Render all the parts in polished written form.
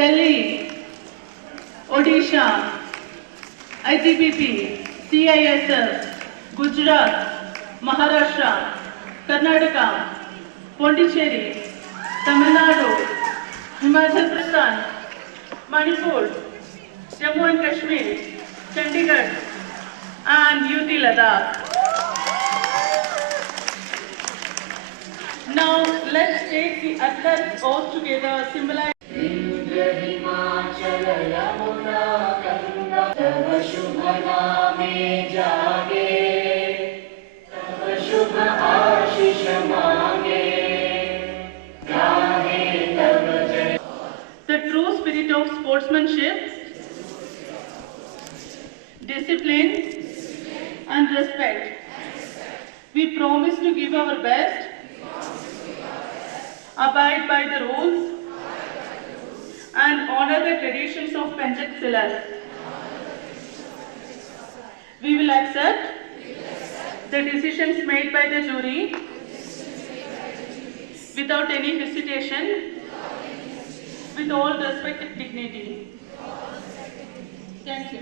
Delhi, Odisha, ITBP, CISF, Gujarat, Maharashtra, Karnataka, Pondicherry, Tamil Nadu, Himachal Pradesh, Manipur, Jammu and Kashmir, Chandigarh, and UT Ladakh. Now let's take the athletes all together, symbolize. The true spirit of sportsmanship, discipline, and respect. We promise to give our best, abide by the rules, and honor the traditions of Penchat Silat. We will accept the decisions made by the jury without any hesitation, with all respect and dignity. Thank you.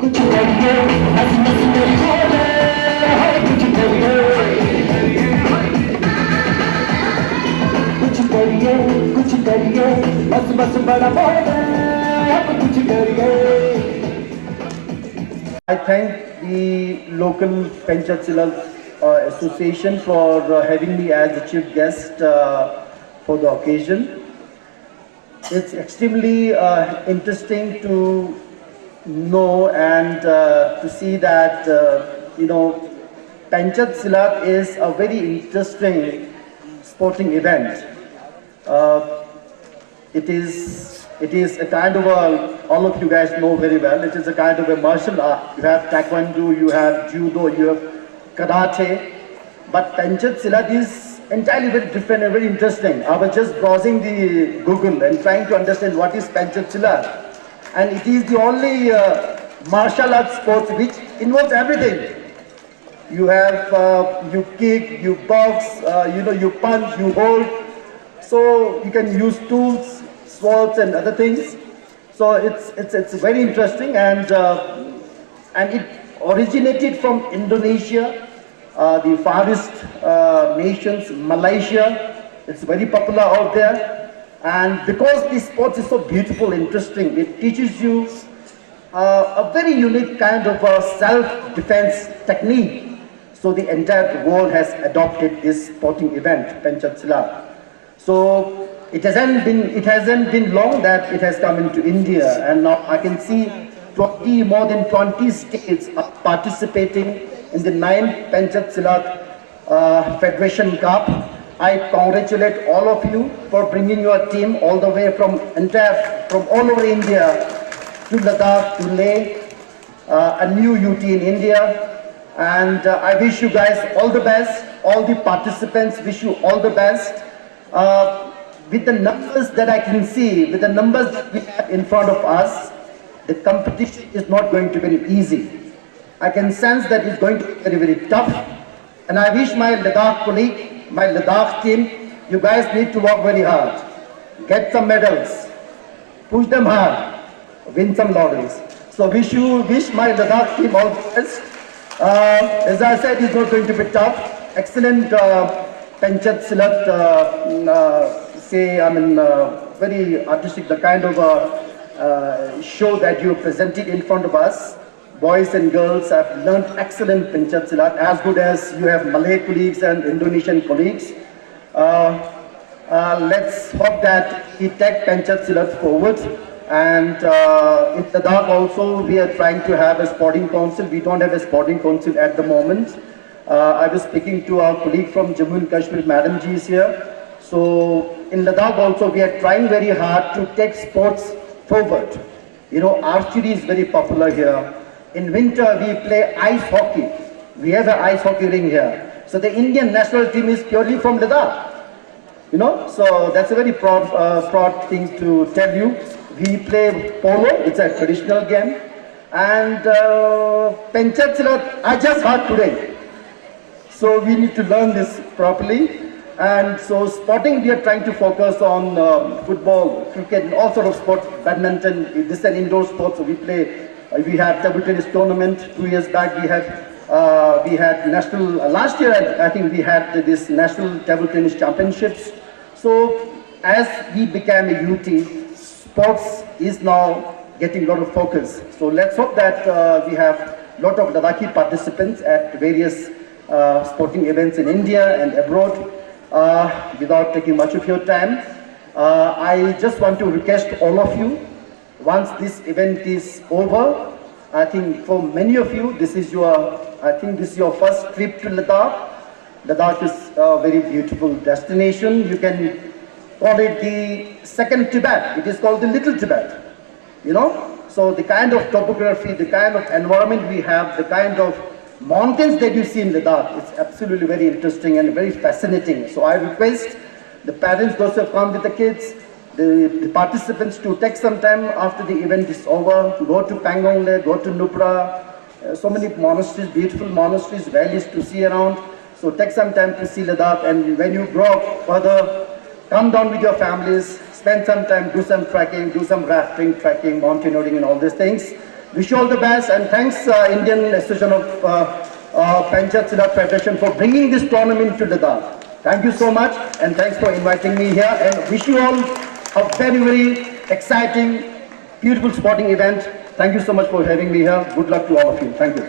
कुछ करिए हंस हंस मेरी बोले कुछ करिए बस बस बड़ा बोले कुछ करिए. I thank the local Penchat Silat Association for having me as the chief guest for the occasion. It's extremely interesting to know and to see that Penchat Silat is a very interesting sporting event. It is a kind of all of you guys know very well, it is a kind of a martial art. You have taekwondo, you have judo, you have karate, but Penchat Silat is entirely very different and very interesting. I was just browsing the Google and trying to understand what is Penchat Silat. And it is the only martial arts sport which involves everything. You have, you kick, you box, you punch, you hold. So you can use tools, swords and other things. So it's very interesting and it originated from Indonesia, the Far East nations, Malaysia. It's very popular out there. And because this sport is so beautiful, interesting, it teaches you a very unique kind of self-defense technique. So the entire world has adopted this sporting event, Penchat Silat. So it hasn't been long that it has come into India, and now I can see more than 20 states are participating in the 9th Penchat Silat Federation Cup. I congratulate all of you for bringing your team all the way from all over India to Ladakh, to Leh, a new UT in India. And I wish you guys all the best. All the participants wish you all the best. With the numbers that I can see, with the numbers that we have in front of us, the competition is not going to be very easy. I can sense that it's going to be very, very tough. And I wish my Ladakh colleague, my Ladakh team, you guys need to work very hard. Get some medals, push them hard, win some laurels. So wish my Ladakh team all the best. As I said, it's not going to be tough. Excellent Penchat Silat, very artistic, the kind of show that you presented in front of us. Boys and girls have learned excellent Penchat Silat, as good as you have Malay colleagues and Indonesian colleagues. Let's hope that he take Penchat Silat forward. And in Ladakh also, we are trying to have a sporting council. We don't have a sporting council at the moment. I was speaking to our colleague from Jammu and Kashmir, Madam Ji is here. So in Ladakh also, we are trying very hard to take sports forward. You know, archery is very popular here. In winter, we play ice hockey. We have an ice hockey ring here. So the Indian national team is purely from Ladakh. You know, so that's a very proud thing to tell you. We play polo, it's a traditional game. And Penchat Silat, I just heard today. So we need to learn this properly. And so sporting, we are trying to focus on football, cricket, and all sort of sports, badminton. This is an indoor sport, so we play. We have table tennis tournament. 2 years back, we had national. Last year, I think we had this national table tennis championships. So as we became a UT, sports is now getting a lot of focus. So let's hope that we have a lot of Ladakhi participants at various sporting events in India and abroad. Without taking much of your time, I just want to request all of you, once this event is over, I think for many of you, this is your first trip to Ladakh. Ladakh is a very beautiful destination. You can call it the second Tibet. It is called the Little Tibet, you know. So the kind of topography, the kind of environment we have, the kind of mountains that you see in Ladakh, it's absolutely very interesting and very fascinating. So I request the parents, those who have come with the kids, the participants to take some time after the event is over, to go to Pangong, go to Nupra, so many monasteries, beautiful monasteries, valleys to see around. So take some time to see Ladakh, and when you grow up further, come down with your families, spend some time, do some trekking, do some rafting, trekking, mountaineering and all these things. Wish you all the best, and thanks Indian Association of Penchat Silat Federation for bringing this tournament to Ladakh. Thank you so much, and thanks for inviting me here, and wish you all a very, very exciting, beautiful sporting event. Thank you so much for having me here. Good luck to all of you. Thank you.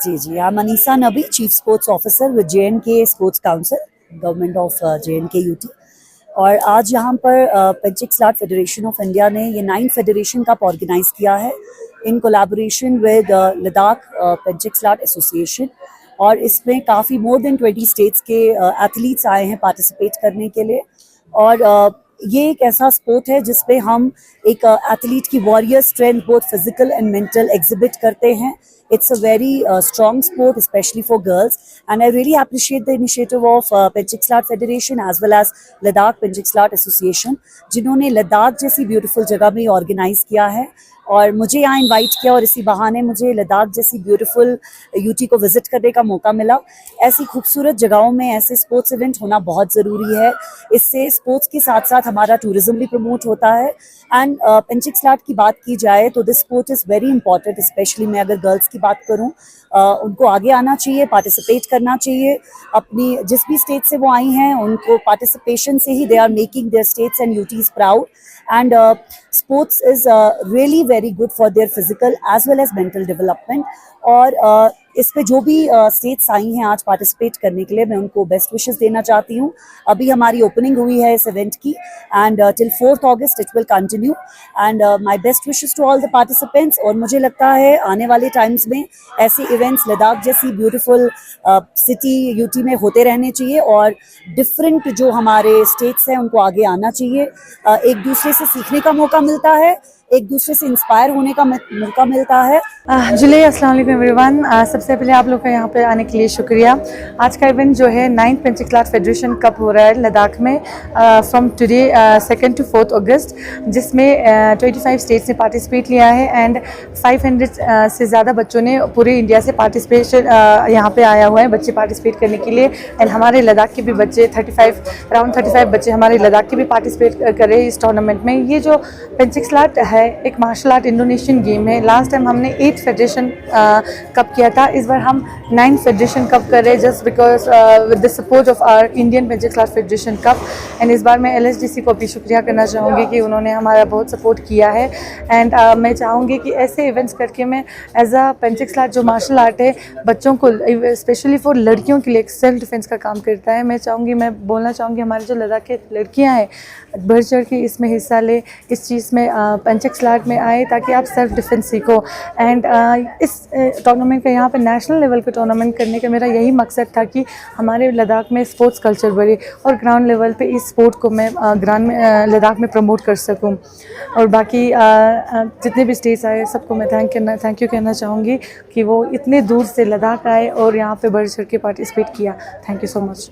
Ji I'm Anisa Nabi, Chief Sports Officer with J&K Sports Council, Government of J&K UT. और आज यहाँ पर pencak silat federation of India ने ये 9th federation cup organise किया है in collaboration with Ladakh pencak silat association, और इसमें काफ़ी मोर देन 20 स्टेट्स के एथलीट्स आए हैं पार्टिसिपेट करने के लिए। और ये एक ऐसा स्पोर्ट है जिसपे हम एक एथलीट की warrior strength both physical and mental exhibit करते हैं। It's a very strong sport, especially for girls, and I really appreciate the initiative of Penchat Silat Federation as well as Ladakh Penchat Silat Association, जिन्होंने लद्दाख जैसी beautiful जगह में organise किया है और मुझे यहाँ इनवाइट किया और इसी बहाने मुझे लद्दाख जैसी ब्यूटीफुल यूटी को विजिट करने का मौका मिला। ऐसी खूबसूरत जगहों में ऐसे स्पोर्ट्स इवेंट होना बहुत ज़रूरी है। इससे स्पोर्ट्स के साथ साथ हमारा टूरिज्म भी प्रमोट होता है। एंड पेंचिक स्लाट की बात की जाए तो this sport is very important, specially मैं अगर गर्ल्स की बात करूँ, उनको आगे आना चाहिए, पार्टिसिपेट करना चाहिए। अपनी जिस भी स्टेट से वो आई हैं उनको पार्टिसिपेशन से ही they are making their states and UTs proud. And sports is really very good for their physical as well as mental development. और इस पे जो भी स्टेट्स आई हैं आज पार्टिसिपेट करने के लिए, मैं उनको बेस्ट विशेस देना चाहती हूँ। अभी हमारी ओपनिंग हुई है इस इवेंट की end till 4th August it will continue. And my best wishes to all the participants. और मुझे लगता है आने वाले टाइम्स में ऐसे इवेंट्स लद्दाख जैसी ब्यूटीफुल सिटी यूटी में होते रहने चाहिए और डिफरेंट जो हमारे स्टेट्स हैं उनको आगे आना चाहिए। एक दूसरे से सीखने का मौका मिलता है, एक दूसरे से इंस्पायर होने का मौका मिलता है। जुले अस्सलाम वालेकुम एवरीवन। सबसे पहले आप लोग का यहाँ पे आने के लिए शुक्रिया। आज का इवेंट जो है 9th पेंचिक स्लाट फेडरेशन कप हो रहा है लद्दाख में from today 2nd to 4th August, जिसमें 25 स्टेट्स ने पार्टिसिपेट लिया है एंड 500 से ज़्यादा बच्चों ने पूरे इंडिया से पार्टिसिपेशन यहाँ पे आया हुआ है बच्चे पार्टिसिपेट करने के लिए। एंड हमारे लद्दाख के भी बच्चे अराउंड 35 बच्चे हमारे लद्दाख के भी पार्टिसिपेट कर रहे हैं इस टूर्नामेंट में। ये जो पेंचिक स्लाट है एक मार्शल आर्ट इंडोनेशियन गेम है। लास्ट टाइम हमने 8th फेडरेशन कप किया था, इस बार हम 9th फेडरेशन कप कर रहे हैं just because with the support of our Indian pencak silat federation cup. And इस बार मैं LSDC को भी शुक्रिया करना चाहूँगी कि उन्होंने हमारा बहुत सपोर्ट किया है। एंड मैं चाहूँगी कि ऐसे इवेंट्स करके मैं एज अ पेंचिक स्लाट जो मार्शल आर्ट है बच्चों को स्पेशली फॉर लड़कियों के लिए एक सेल्फ डिफेंस का काम करता है। मैं बोलना चाहूँगी हमारे जो लद्दाख के लड़कियाँ हैं बढ़ चढ़ के इसमें हिस्सा ले, इस चीज़ में पेंचिक स्लाट में आए ताकि आप सेल्फ डिफेंस सीखो। एंड इस टूर्नामेंट का यहाँ पे नेशनल लेवल का टूर्नामेंट करने का मेरा यही मकसद था कि हमारे लद्दाख में स्पोर्ट्स कल्चर बढ़े और ग्राउंड लेवल पे इस स्पोर्ट को मैं लद्दाख में प्रमोट कर सकूँ। और बाकी जितने भी स्टेट्स आए सबको मैं थैंक यू कहना चाहूँगी कि वो इतने दूर से लद्दाख आए और यहाँ पे बढ़ चढ़ के पार्टिसिपेट किया। Thank you so much.